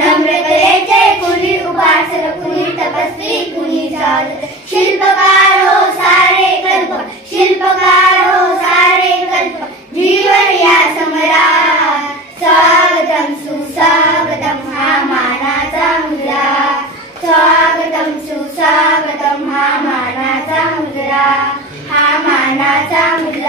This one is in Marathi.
नम्रतेचे कुणी उपासक, कुणी तपस्वी, कुणी साधक. शिल्पकार हो सारे कल्प, शिल्पकार हो सारे कल्प, जीवन या समरात. स्वागतम सुस्वागतम हा मानाचा मुजरा, स्वागतम सुस्वागतम हा मानाचा मुजरा, हा मानाचा मुजरा.